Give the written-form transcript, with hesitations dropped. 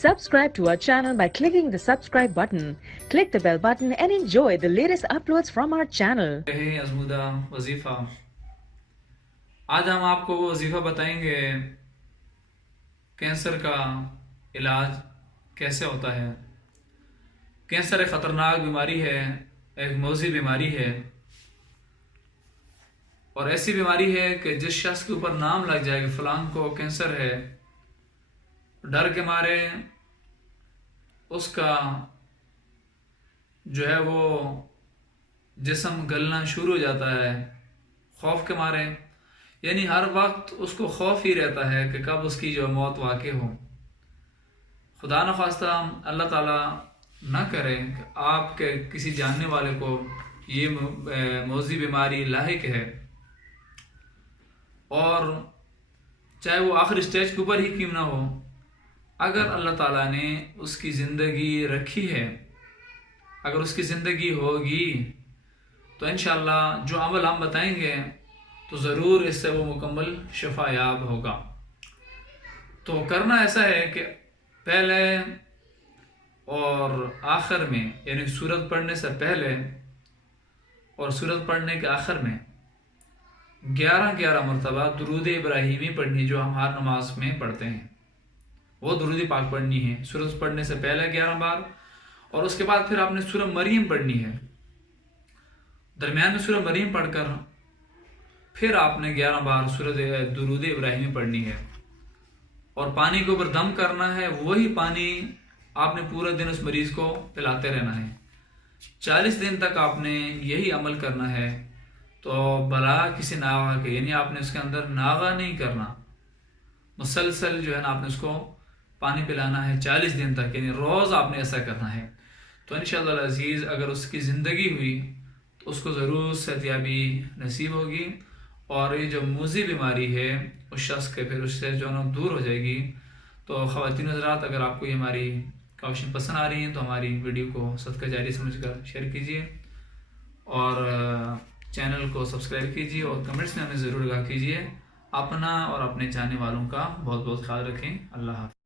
Subscribe to our channel by clicking the subscribe button. Click the bell button and enjoy the latest uploads from our channel. ازمودہ وظیفہ آج ہم آپ کو وہ وظیفہ بتائیں گے کینسر کا علاج کیسے ہوتا ہے۔ کینسر ایک خطرناک بیماری ہے، ایک موذی بیماری ہے، اور ایسی بیماری ہے کہ جس شخص کے اوپر نام لگ جائے کہ فلاں کو کینسر ہے، ڈر کے مارے اس کا جو ہے وہ جسم گلنا شروع ہو جاتا ہے، خوف کے مارے، یعنی ہر وقت اس کو خوف ہی رہتا ہے کہ کب اس کی جو موت واقع ہو۔ خدا نخواستہ اللہ تعالیٰ نہ کرے کہ آپ کے کسی جاننے والے کو یہ موذی بیماری لاحق ہے، اور چاہے وہ آخری سٹیج کے اوپر ہی کیوں نہ ہو، اگر اللہ تعالیٰ نے اس کی زندگی رکھی ہے، اگر اس کی زندگی ہوگی تو انشاءاللہ جو عمل ہم بتائیں گے تو ضرور اس سے وہ مکمل شفا یاب ہوگا۔ تو کرنا ایسا ہے کہ پہلے اور آخر میں، یعنی سورت پڑھنے سے پہلے اور سورت پڑھنے کے آخر میں 11 مرتبہ درود ابراہیمی پڑھنی، جو ہم ہر نماز میں پڑھتے ہیں، وہ درود پاک پڑھنی ہے سورت پڑھنے سے پہلے 11 بار، اور اس کے بعد پھر آپ نے سورہ مریم پڑھنی ہے۔ درمیان میں سورہ مریم پڑھ کر پھر آپ نے 11 بار سورۃ درود ابراہیمی پڑھنی ہے، اور پانی کے اوپر دم کرنا ہے، وہی پانی آپ نے پورے دن اس مریض کو پلاتے رہنا ہے۔ 40 دن تک آپ نے یہی عمل کرنا ہے، تو بلا کسی ناغا کے، یعنی آپ نے اس کے اندر ناغا نہیں کرنا، مسلسل جو ہے نا آپ نے اس کو پانی پلانا ہے 40 دن تک، یعنی روز آپ نے ایسا کرنا ہے۔ تو انشاءاللہ العزیز اگر اس کی زندگی ہوئی تو اس کو ضرور صحتیابی نصیب ہوگی، اور یہ جو موذی بیماری ہے اس شخص کے پھر اس سے جو ہے دور ہو جائے گی۔ تو خواتین حضرات، اگر آپ کو یہ ہماری کوششیں پسند آ رہی ہیں تو ہماری ویڈیو کو صدقہ جاری سمجھ کر شیئر کیجیے، اور چینل کو سبسکرائب کیجیے، اور کمنٹس میں ہمیں ضرور آگاہ کیجیے۔ اپنا اور اپنے چاہنے والوں کا بہت بہت خیال رکھیں۔ اللہ حافظ۔